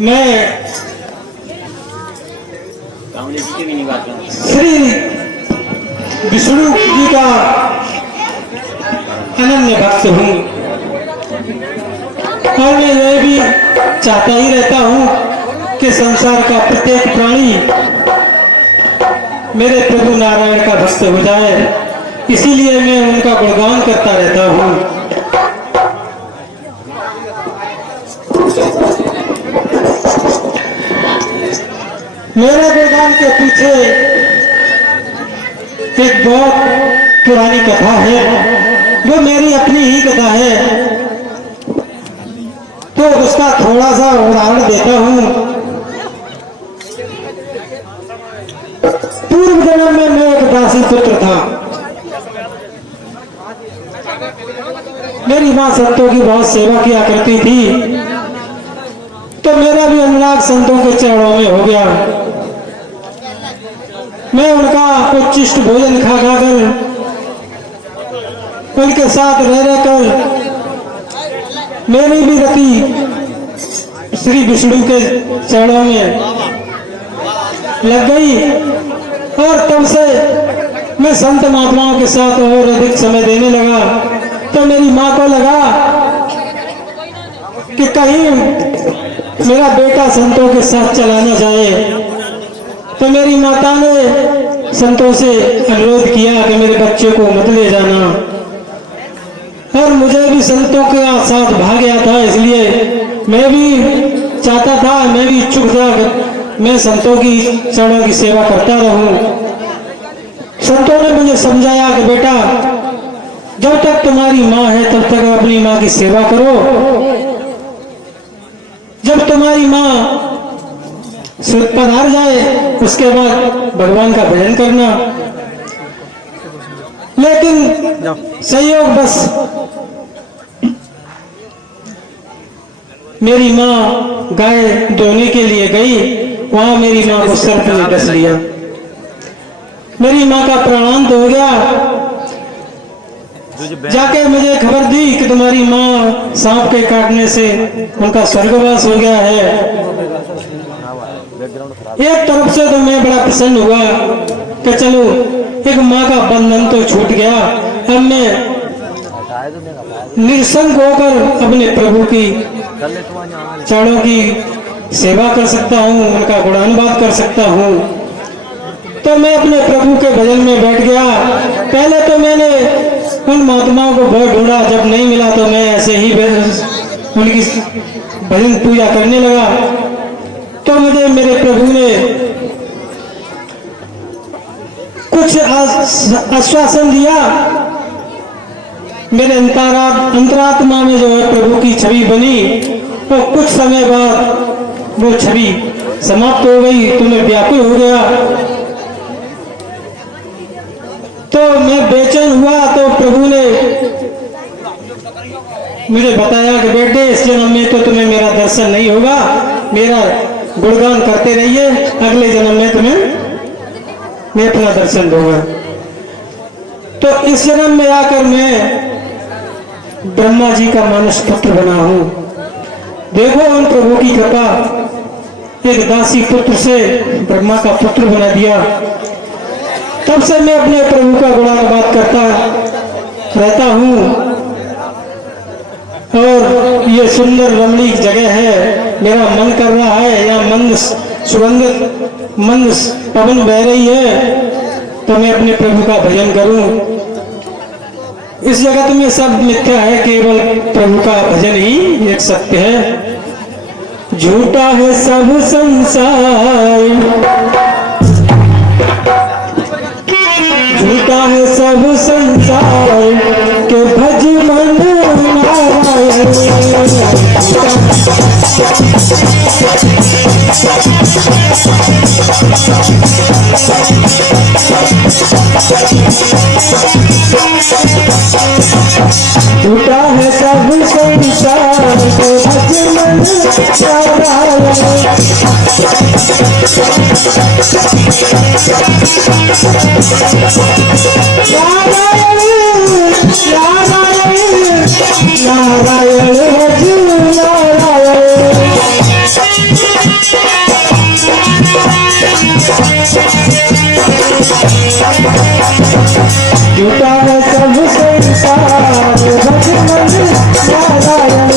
मैं श्री विष्णु जी का अनन्य भक्त हूँ और मैं ये भी चाहता ही रहता हूँ कि संसार का प्रत्येक प्राणी मेरे प्रभु नारायण का भक्त हो जाए। इसीलिए मैं उनका गुणगान करता रहता हूँ। मेरे गुणगान के पीछे एक बहुत पुरानी कथा है, वो मेरी अपनी ही कथा है, तो उसका थोड़ा सा उदाहरण देता हूँ। पूर्व जन्म में मैं एक दासी पुत्र था। मेरी माँ संतों की बहुत सेवा किया करती थी, तो मेरा भी अनुराग संतों के चरणों में हो गया। मैं उनका उच्चिष्ट भोजन खा कर उनके साथ रह कर मेरी भी रति श्री विष्णु के चरणों में लग गई और तब से मैं संत महात्माओं के साथ और अधिक समय देने लगा। तो मेरी माँ को लगा कि कहीं मेरा बेटा संतों के साथ चला न जाए, तो मेरी माता ने संतों से अनुरोध किया कि मेरे बच्चे को मत ले जाना, और मुझे भी संतों के साथ भाग गया था। इसलिए मैं भी चाहता था, मैं भी इच्छुक था मैं संतों की चरणों की सेवा करता रहूं। संतों ने मुझे समझाया कि बेटा, जब तक तुम्हारी माँ है तब तक अपनी माँ की सेवा करो, जब तुम्हारी माँ पधार जाए उसके बाद भगवान का भजन करना। लेकिन संयोग बस मेरी माँ गाय धोने के लिए गई, वहां मेरी माँ को सर्प ने डस लिया। मेरी माँ का प्राणांत हो गया। जाके मुझे खबर दी कि तुम्हारी माँ सांप के काटने से उनका स्वर्गवास हो गया है। एक तरफ से तो मैं बड़ा प्रसन्न हुआ कि चलो एक माँ का बंधन तो छूट गया। अब मैं निसंग होकर अपने प्रभु की चरणों की सेवा कर सकता हूँ, उनका गुणानुवाद कर सकता हूँ। तो मैं अपने प्रभु के भजन में बैठ गया। पहले तो मैंने उन महात्माओं को बहुत ढूंढा, जब नहीं मिला तो मैं ऐसे ही उनकी भजन पूजा करने लगा। तो मुझे मेरे प्रभु ने कुछ आश्वासन दिया। मेरे अंतरात्मा में जो है प्रभु की छवि बनी, तो कुछ समय बाद वो छवि समाप्त हो गई, तो मैं व्याकुल हो गया। तो मैं बेचैन हुआ। तो प्रभु ने मुझे बताया कि बेटे, इस जन्म में तो तुम्हें मेरा दर्शन नहीं होगा, मेरा गुणगान करते रहिए, अगले जन्म में तुम्हें मैं अपना दर्शन दूंगा। तो इस जन्म में आकर मैं ब्रह्मा जी का मानस पुत्र बना हूं। देखो उन प्रभु की कृपा, एक दासी पुत्र से ब्रह्मा का पुत्र बना दिया। तब से मैं अपने प्रभु का गुणानुवाद करता रहता हूँ। और ये सुंदर रमणीक जगह है, मेरा मन कर रहा है, यहाँ मंद सुगंध मंद पवन बह रही है, तो मैं अपने प्रभु का भजन करूं। इस जगत में सब मिथ्या है, केवल प्रभु का भजन ही एक सत्य है। झूठा है सब संसार, झूठा है सब संसार के भज मन नारायण। झूठा है सब संसार के भज मन नारायण। नारायण नारायण नारायण। झूठा है सब संसार भजन नारायण।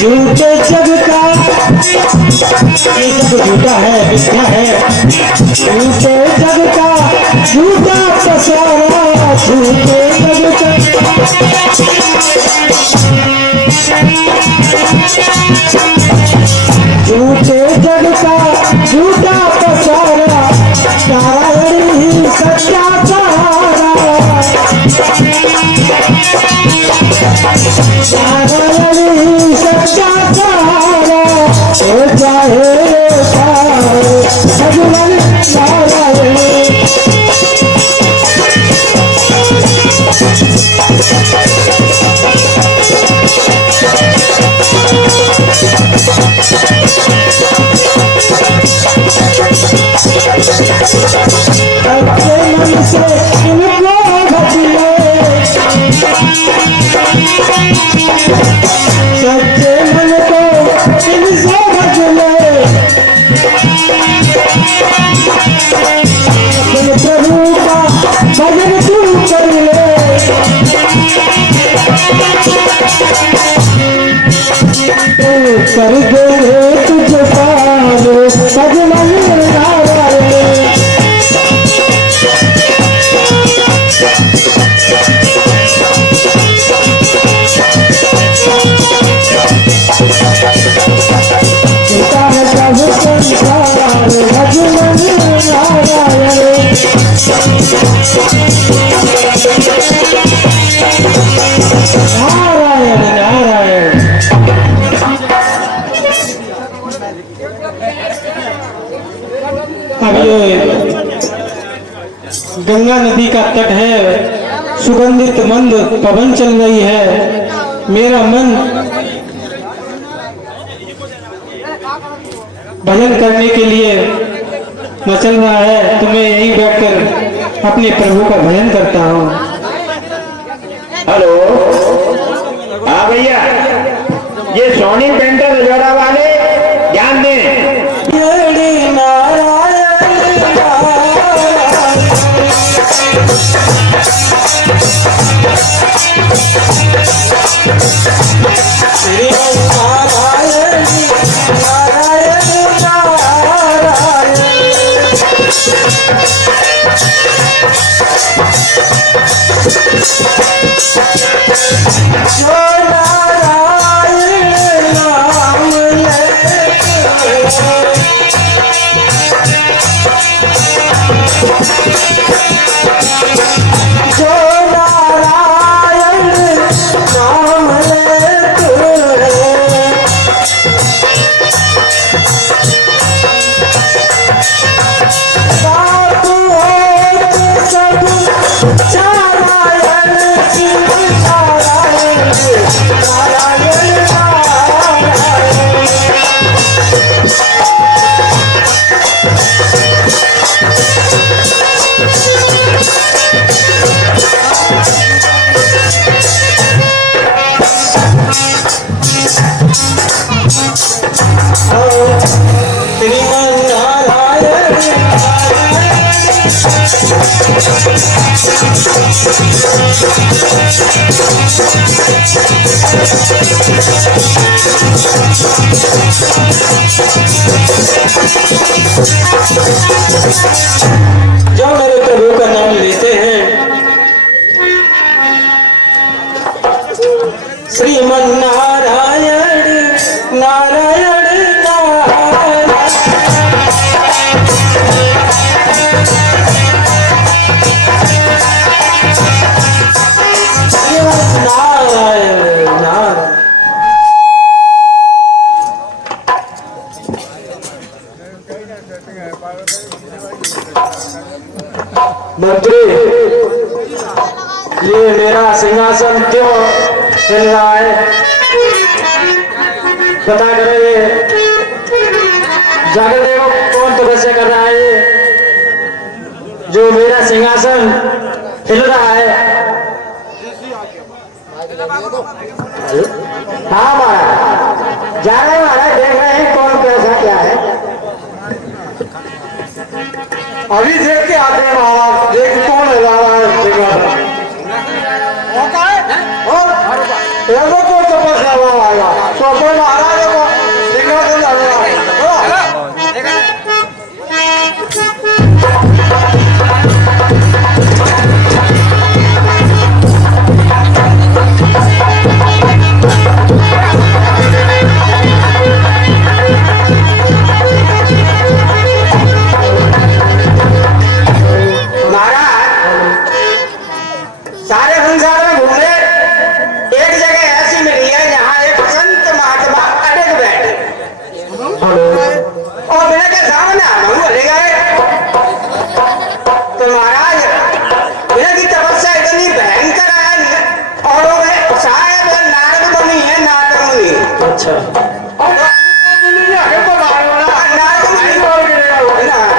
झूठे जग का ये सब झूठा है, मिथ्या है। झूठे जग का झूठा पसारा, झूठे जग का झूठे जग का झूठा पसारा, नारायण ही सच्चा सहारा। नारायण ही सच्चा सहारा, हो चाहे भगवान नारायण। सच्चे मन से इनको भजिए, सच्चे मन को इनसे भज ले। प्रभु का भजन तू कर ले, तू कर दे तुझ पार भजन नारायण। झूठा है सब संसार भजन नारायण। नारायण नारायण। अब ये गंगा नदी का तट है, सुगंधित मंद पवन चल रही है। मेरा मन भजन करने के लिए मचल रहा है, तो मैं यहीं बैठकर अपने प्रभु का भजन करता हूँ। हेलो, हाँ भैया, ये सोनी पेंटर रजवाड़ा वाले ध्यान दें। जो मेरे प्रभु का नाम लेते हैं, श्रीमन नारायण नारायण नारायण। नारायण नारायण। मंत्री, ये मेरा सिंहासन क्यों चल रहा है, बता करें। जाकर देखो कौन तपस्या कर रहा है। जो मेरा सिंहासन हिल रहा है। हाँ महाराज, जा रहे हैं महाराज, देख रहे हैं कौन कैसा क्या है। अभी देख के आते हैं महाराज, देख कौन हिला रहा है। एगो को तपस्या आएगा तो कोई महाराज को देखना तो लगेगा। सारे संसार में घूमने एक जगह ऐसी मिली है जहाँ एक संत महात्मा अड़े बैठे और मेरे के सामने हम बोले गए तो महाराज मेरे की तपस्या इतनी भयंकर है और वो शायद नारद मुनि है, नारद मुनि। अच्छा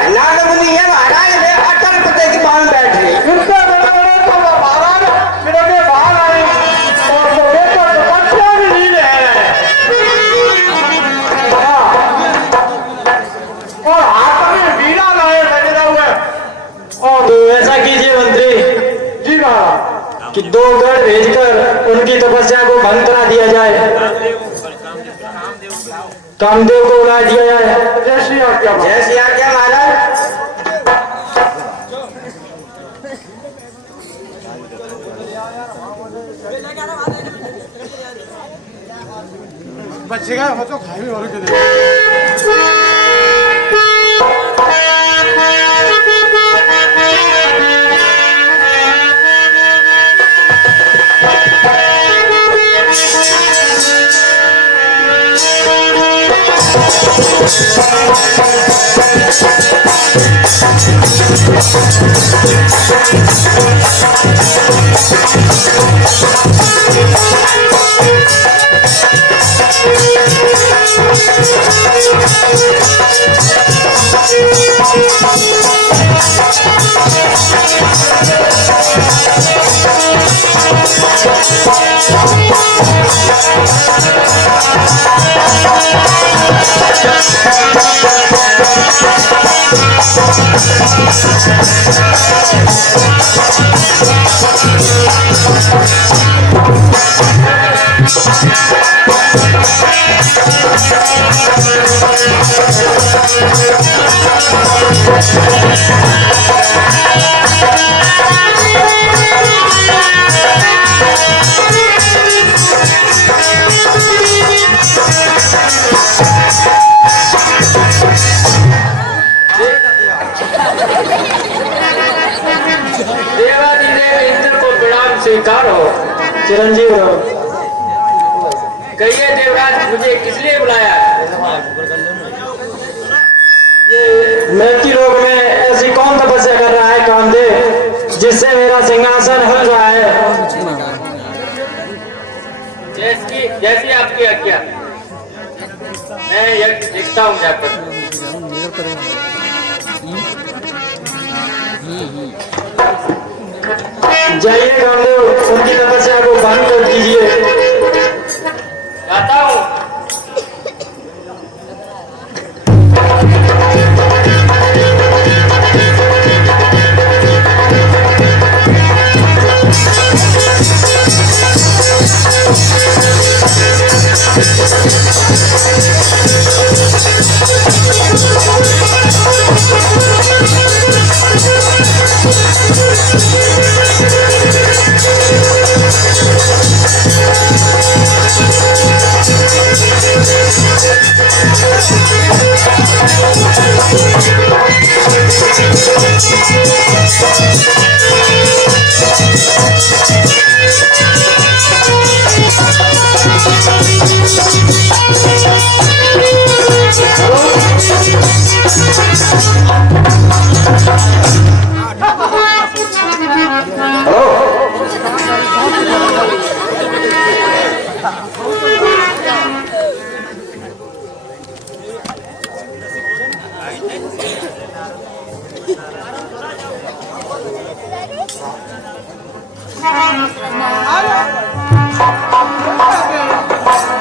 नारद मुनि है महाराज, वे अटल पते की पान बैठ रही। ऐसा कीजिए मंत्री जी महाराज कि 2 गढ़ भेजकर उनकी तपस्या को भंग करा दिया जाए, कामदेव को बुला दिया जाए। जय श्री आज्ञा महाराज। बच्चे का तो खाए भी और के स्वीकार हो, चिरंजीव हो। कहिए देवराज, मुझे किस लिए बुलाया? ये मृत्यु लोक में ऐसी कौन तपस्या कर रहा है कामदेव, जिससे मेरा सिंहासन हिल रहा है? जैसी आपकी आज्ञा। मैं यज्ञ देखता हूँ जाकर। जाइए कामदेव, उनकी तपस्या को बंद कर दीजिए। जाता हूँ।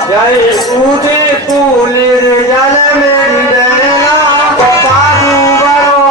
जय उठे फूले जल मेरी बहना साधु बड़ो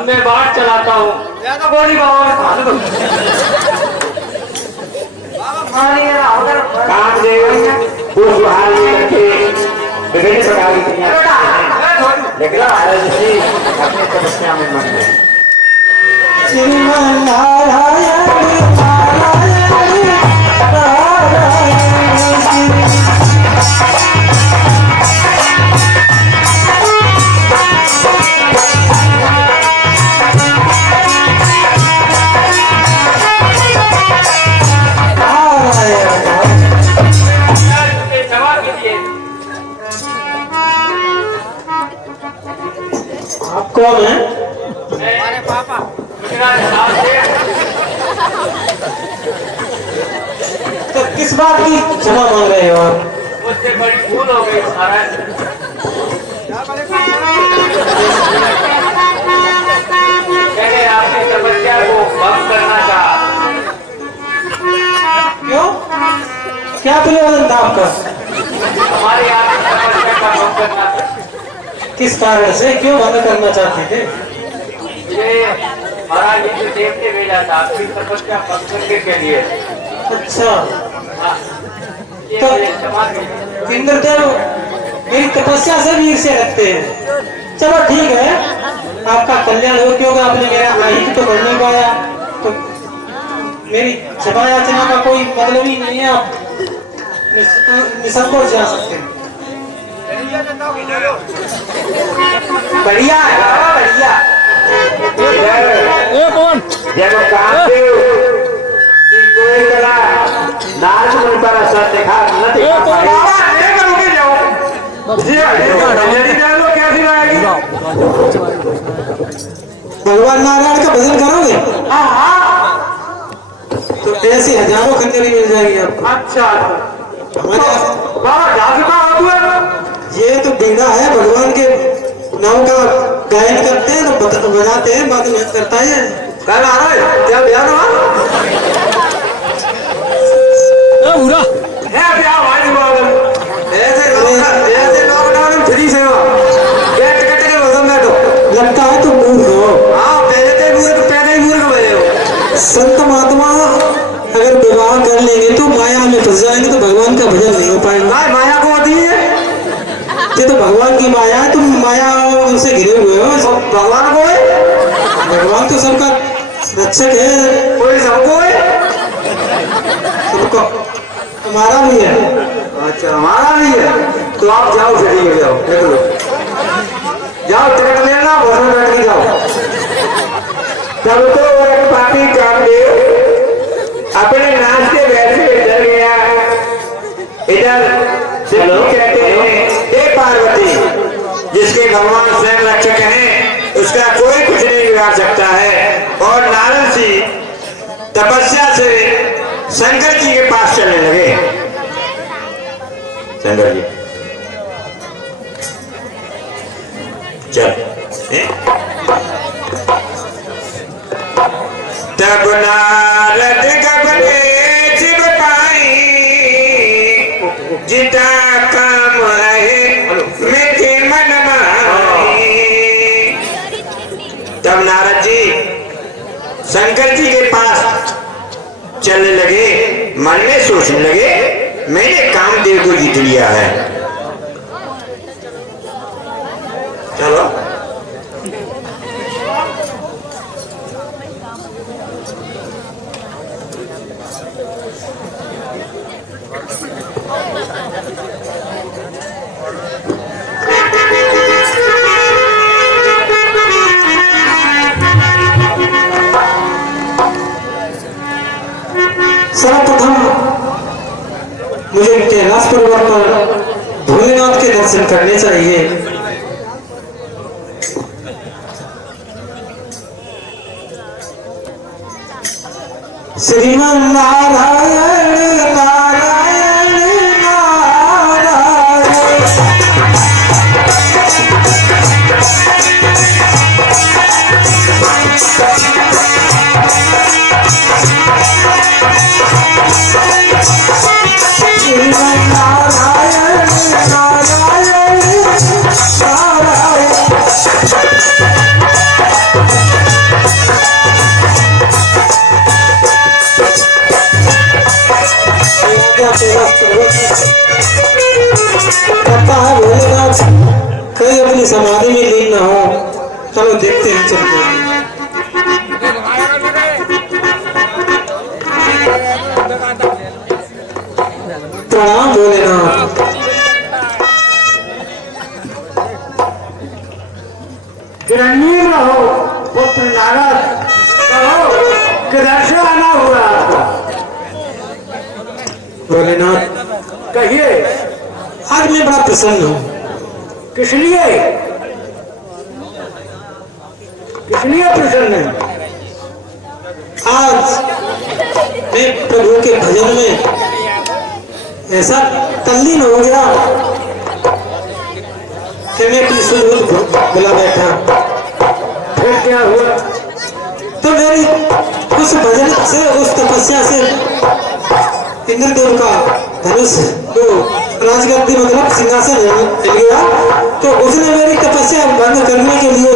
मैं बाट चलाता हूँ। काम दे पुष्प हाल में रखे विभिन्न प्रकार की क्रियाएं लेकिन महाराज जी अपनी समस्या में मत गए। श्रीमन नारायण नारायण आप कौन है? मेरे पापा गुजरात साहब से। तो किस बात की क्षमा मांग रहे हो आप? मुझसे बड़ी भूल हो गई महाराज। मैंने आपकी तपस्या को भंग करना चाहा। क्यों? क्या प्रयोजन था आपका? हमारी आपकी तपस्या का भंग करना था। किस कारण से, क्यों बंद करना चाहते थे? मुझे महाराज जी ने देवते भेजा था आपकी तपस्या भंग करने के लिए। अच्छा, हाँ, ये तो मुझे क्षमा कीजिए। इंद्रदेव मेरी तपस्या से भी ईर्ष्या रखते हैं। चलो ठीक है, आपका कल्याण हो, क्योंकि आपने मेरा आहित तो बढ़ नहीं पाया, तो मेरी क्षमा याचना का कोई मतलब ही नहीं है। आप निसंकोच जा सकते हैं। बढ़िया है बाबा, बढ़िया। जब कामदेव की कोई कला नारद मुनि पर असर देखा न देखा कैसी रहेगी? भगवान नारायण का भजन करोगे? तो ऐसी हजारों खंजरी मिल जाएगी आपको। अच्छा हमारे बाबा जादू का ये तो बीड़ा है, भगवान के नाम का गायन करते हैं तो बजाते हैं, बाद में करता है। कल आ रहा है क्या ब्याह हुआ है? ब्याह भाई बाबा ऐसे लॉकडाउन में फ्री सेवा बैठ कट के वजन बैठो। लगता है तुम मूर्ख हो। हाँ पहले ही मूर्ख बने हो। संत महात्मा अगर विवाह कर लेंगे तो माया में फंस जाएंगे, तो भगवान का भजन भगवान की माया है, तुम माया उनसे घिरे हुए हो। भगवान को है, भगवान तो सबका रक्षक है, कोई सबको है। सबको, हमारा भी है। अच्छा हमारा भी है, तो आप जाओ चलिए जाओ देख लो, जाओ ट्रक लेना भोजन बैठ के जाओ। तब तो वो एक पापी कामदेव अपने नाच के बैठे चल गया। इधर चलो कहते हैं हे पार्वती, जिसके भगवान स्वयं रक्षक हैं उसका कोई कुछ नहीं बिगाड़ सकता है। और नारद जी तपस्या से शंकर जी के पास चलने लगे। शंकर जी चल तब नारद गगने शिव पाई, जिता काम रहे मिथि मन माही। तब नारद जी शंकर जी के पास चलने लगे, मन में सोचने लगे मैंने कामदेव को जीत लिया है। चलो सर्वप्रथम मुझे कैलाश पर्वत पर भोलेनाथ के दर्शन करने चाहिए। श्रीमन नारायण नारायण नारायण, श्रीमन नारायण नारायण नारायण। कहीं अपनी समाधि में लीन ना हो। चलो देखते हैं चलते हैं। प्रणाम भोलेनाथ। चिरंजीव रहो पुत्र नारद, कहो किधर से आना हुआ आपको? भोलेनाथ कहिए आज मैं बड़ा प्रसन्न हूँ। किस लिए, किस लिए प्रसन्न है? आज मैं प्रभु के भजन में ऐसा तल्लीन हो गया कि मैं अपनी सुध बुला बैठा। फिर क्या हुआ? तो मेरी उस भजन से, उस तपस्या से इंद्रदेव का धनुष जो राजगद्दी मतलब सिंहासन मिल गया, तो उसने मेरी तपस्या भंग करने के लिए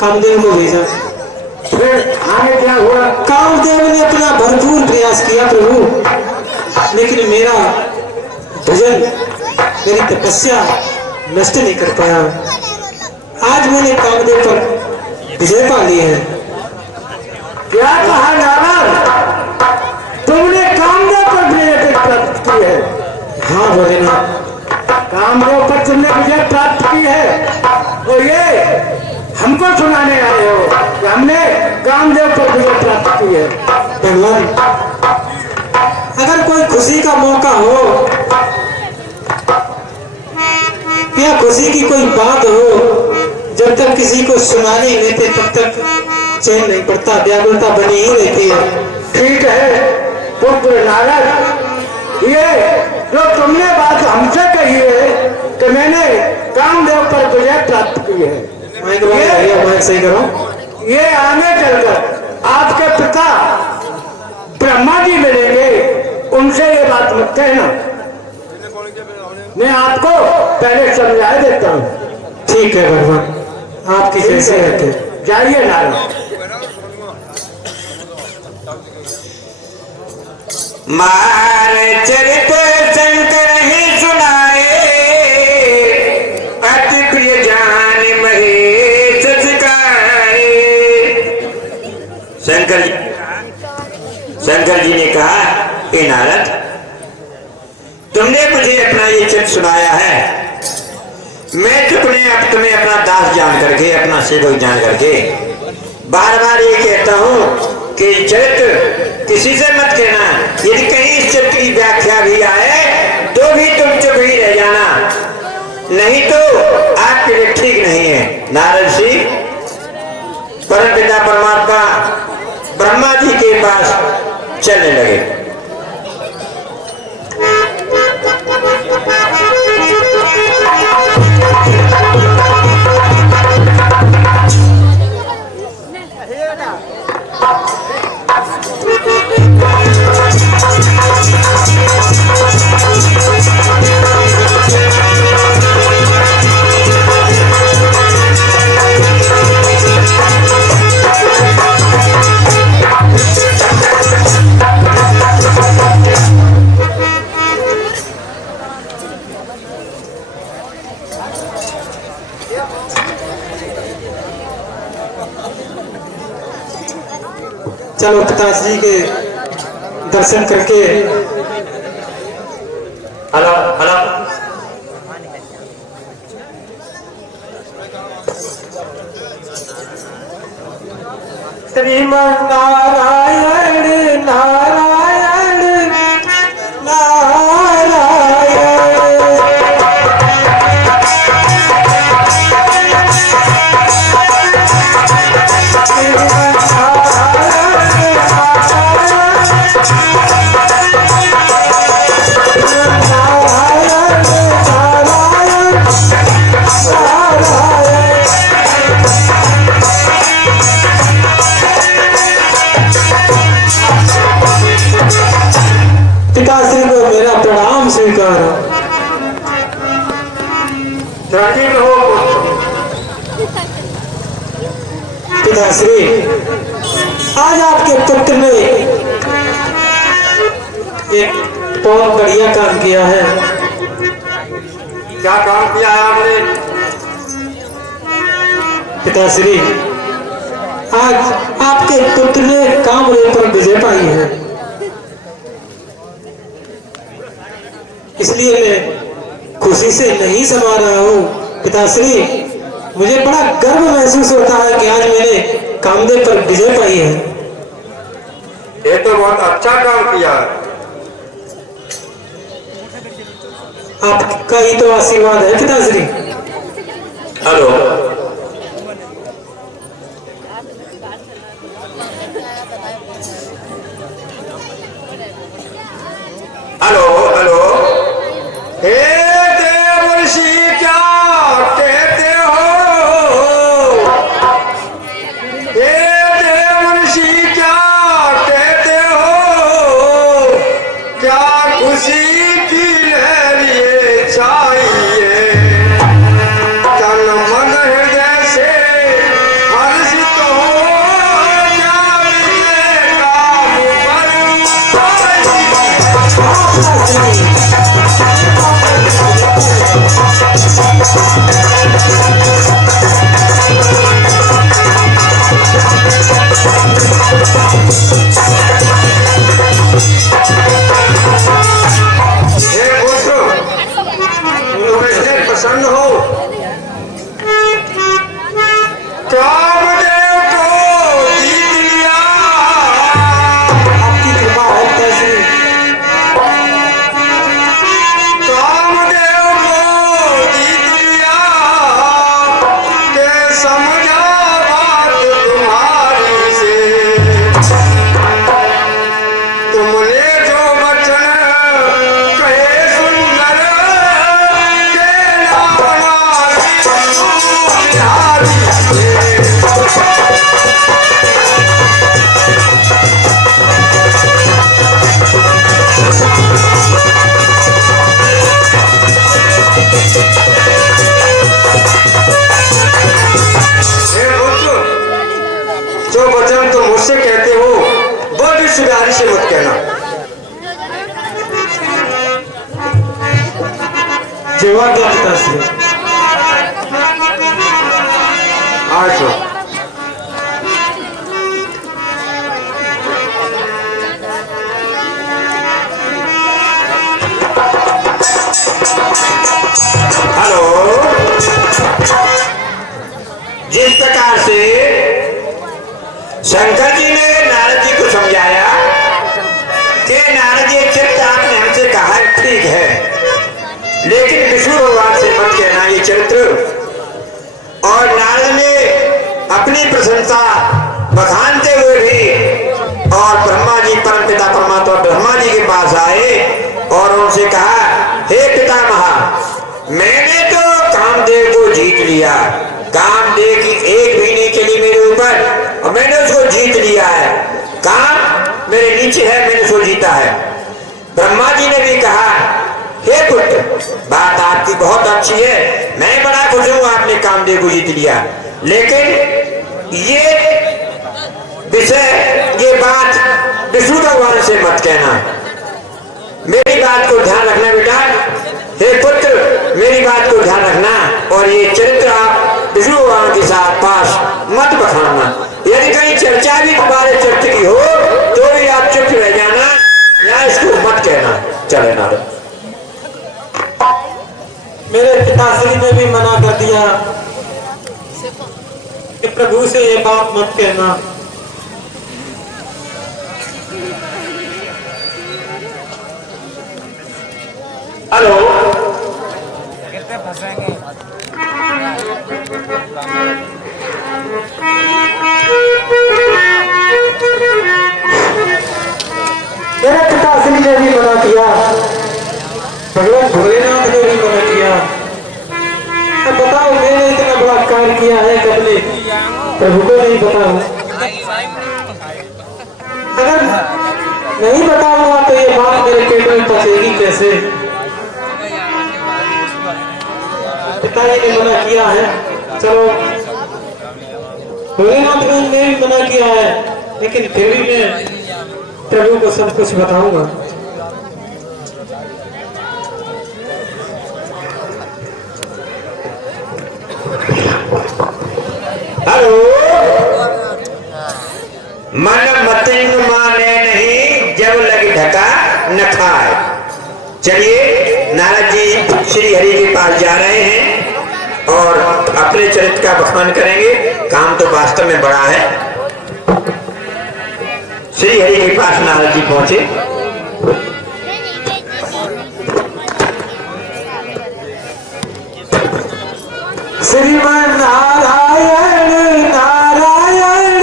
कामदेव को भेजा। फिर आगे क्या हुआ? कामदेव ने अपना भरपूर प्रयास किया प्रभु, लेकिन मेरा भजन, मेरी तपस्या नष्ट नहीं कर पाया। आज मैंने कामदेव पर विजय पा ली है। क्या कहा नारद, तुमने कामदेव पर विजय प्राप्त की है? हाँ भोलेनाथ, कामदेव पर तुमने विजय प्राप्त की है, तो ये हमको सुनाने आए हो कि हमने कामदेव पर विजय प्राप्त की है। भगवान, अगर कोई खुशी का मौका हो या खुशी की कोई बात हो, जब तक किसी को सुना नहीं लेते तब तक चैन नहीं पड़ता, व्याकुलता बनी ही रहती है। ठीक है पुत्र नारद, ये जो तुमने बात हमसे कही है कि मैंने कामदेव पर विजय प्राप्त की है, माइक सही करो। ये आगे चलकर आपके पिता ब्रह्मा जी मिलेंगे, उनसे ये बात मत कहना। मैं आपको पहले समझा देता हूँ। ठीक है भगवान, आपकी जैसे रहते। जाइए नारद। मार चरित शंकर ही सुना शंकर जी ने कहा, हे नारद, तुमने मुझे अपना ये चित्र सुनाया है, मैं तुम्हें अपना दास जान करके, अपना सेवक जान करके बार बार ये कहता हूं कि चरित्र किसी से मत कहना। यदि कहीं इस चित्र की व्याख्या भी आए तो भी तुम चुप ही रह जाना, नहीं तो आपके लिए ठीक नहीं है। नारद जी परम पिता परमात्मा ब्रह्मा जी के पास चलने लगे। चलो पिताश्री जी के दर्शन करके। हेलो हेलो, श्रीमन नारायण नारायण पिताश्री को मेरा प्रणाम स्वीकार। पिताश्री, आज आपके पुत्र ने एक बहुत बढ़िया काम किया है। क्या काम किया है आपने? पिताश्री, आज आपके पुत्र ने कामरूप पर विजय पाई है, इसलिए मैं खुशी से नहीं समा रहा हूँ। पिताश्री, मुझे बड़ा गर्व महसूस होता है कि आज मैंने कामदेव पर विजय पाई है। ये तो बहुत अच्छा काम किया। आपका ही तो आशीर्वाद है पिताश्री। हेलो, हेलो हेलो, हे देवर्षि क्या कहते हो? हे देवर्षि क्या कहते हो? क्या खुशी की लहर ये छाइए, तन मन हृदय से हर्षित हो, क्या विजय का प्रसन्न हो। कामदेव को जीत लिया। आपकी कृपा है पिताश्री। कामदेव को जीत लिया के समझा बात तुम्हारी से। तुमने जो वचन कहे सुंदर के ना बना जो वचन तुम मुझसे कहते हो वो भी सुधारी से मत कहना। जवाब क्या पिताश्री? आज प्रकार से शंकर जी ने नारद जी को समझाया कि नारद जी चित्र आपने हमसे कहा है ठीक है, लेकिन विष्णु भगवान से मत कहना ये चरित्र। और नारद ने अपनी प्रशंसा बखानते हुए भी और ब्रह्मा जी परमपिता परमात्मा ब्रह्मा जी के पास आए और उनसे कहा, हे पितामह, मैंने तो कामदेव को जीत लिया, कामदेव की एक भी नहीं चली मेरे ऊपर और मैंने उसको जीत लिया है, काम मेरे नीचे है, मैंने उसको जीता है। ब्रह्मा जी ने भी कहा, हे पुत्र, बात आपकी बहुत अच्छी है, मैं बड़ा खुश हूं आपने कामदेव को जीत लिया, लेकिन ये विषय ये बात विष्णु भगवान से मत कहना, मेरी बात को ध्यान रखना बेटा। हे पुत्र, मेरी बात को ध्यान रखना और ये चरित्र आप विष्णु भगवान के साथ पास मत बखानना। यदि कहीं चर्चा भी तुम्हारे चरित्र की हो तो भी आप चुप रह जाना या इसको मत कहना। चले नारद। मेरे पिताश्री ने भी मना कर दिया कि प्रभु से ये बात मत कहना। हेलो, मेरे पिताश्री ने भी मना किया, भगवान भोलेनाथ ने भी मना किया। अब बताओ, मैंने इतना बड़ा कार्य किया है कि अपने प्रभु को नहीं बताऊं? अगर नहीं बताऊंगा तो ये बात मेरे पेट में पचेगी कैसे? पिताजी ने मना किया है, चलो भोलेनाथ ने भी मना किया है, लेकिन फिर भी मैं प्रभु को सब कुछ बताऊंगा। हेलो, मन मतिंग माने नहीं, जब लगी ढका न खाए। चलिए, नारद जी श्री हरि के पास जा रहे हैं और अपने चरित्र का बखान करेंगे। काम तो वास्तव में बड़ा है। श्री हरि के पास नारद जी पहुंचे। श्रीमन नारायण नारायण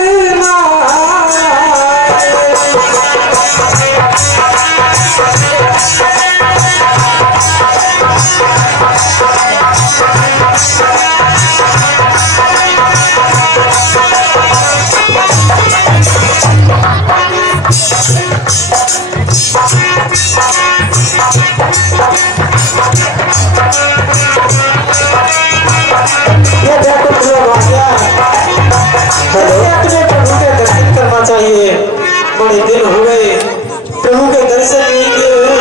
अपने प्रभु के दर्शन करना चाहिए। बड़े दिन हो गए प्रभु के दर्शन नहीं किए हुए,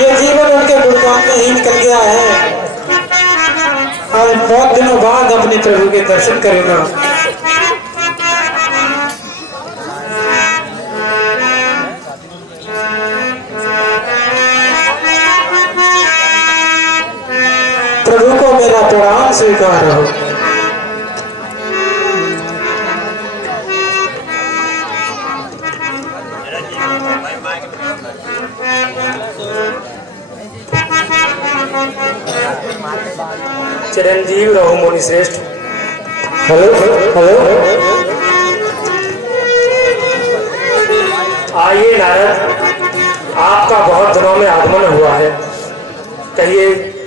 ये जीवन उनके गुणगान में ही निकल गया है और बहुत दिनों बाद अपने प्रभु के दर्शन करेगा। प्रभु को मेरा प्रणाम स्वीकार हो। चिरंजीव रहो मुनि श्रेष्ठ। हेलो हेलो, आइए नारद, आपका बहुत दिनों में आगमन हुआ है, कहिए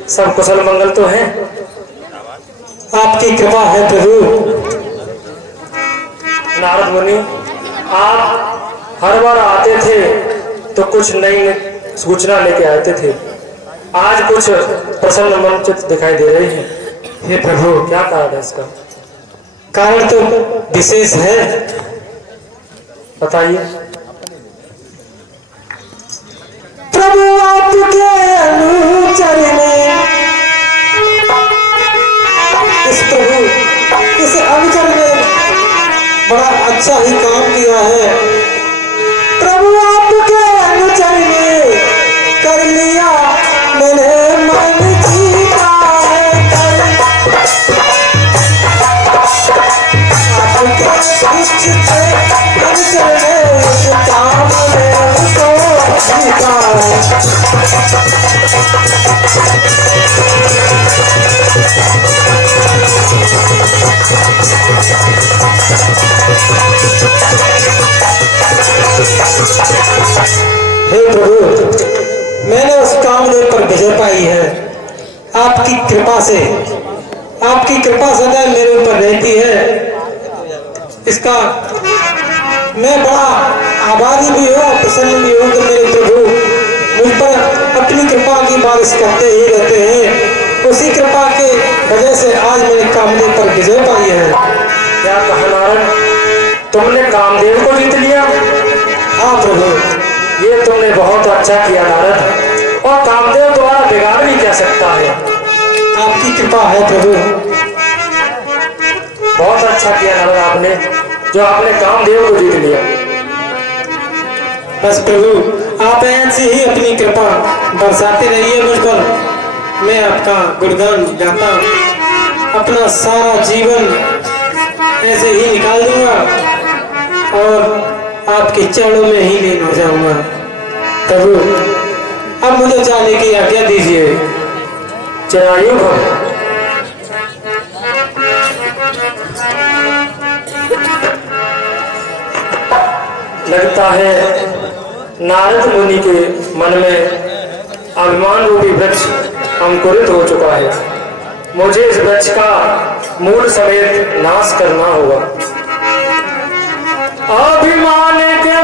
सब कुशल मंगल तो है? आपकी कृपा है प्रभु। नारद मुनि, आप हर बार आते थे तो कुछ नई सूचना लेके आते थे, आज कुछ प्रसन्न मन चित्त दिखाई दे रही है। हे प्रभु, क्या कारण है इसका? कारण तो विशेष है, बताइए। प्रभु आपके अनुचर ने इस अनुचर ने बड़ा अच्छा ही काम किया है। प्रभु आपके अनुचर ने कर लिया मैंने मन जीता है। हे प्रभु, मैंने उस कामदेव पर विजय पाई है। आपकी कृपा से, आपकी कृपा सदैव मेरे ऊपर रहती है। इसका मैं बड़ा आभारी भी हूँ, प्रसन्न भी हूँ कि मेरे प्रभु मुझ पर अपनी कृपा की बारिश करते ही रहते हैं। उसी कृपा के वजह से आज मैंने कामदेव पर विजय पाई है। क्या कहा नारद, तुमने कामदेव को जीत लिया? हाँ प्रभु, ये तुमने बहुत अच्छा किया नारद, और कामदेव तुम्हारा बिगाड़ भी क्या सकता है। आपकी कृपा है प्रभु। बहुत अच्छा किया नारद आपने, जो आपने कामदेव को जीत लिया। बस प्रभु, आप ऐसे ही अपनी कृपा बरसाते रहिए मुझ पर। मैं आपका गुणगान गाता अपना सारा जीवन ऐसे ही निकाल दूंगा और आपके चरणों में ही लीन हो जाऊंगा। प्रभु, अब मुझे जाने की आज्ञा दीजिए। चिरायु भव। लगता है नारद मुनि के मन में अभिमान रूपी वृक्ष अंकुरित हो चुका है। मुझे इस वृक्ष का मूल समेत नाश करना होगा। अभिमान के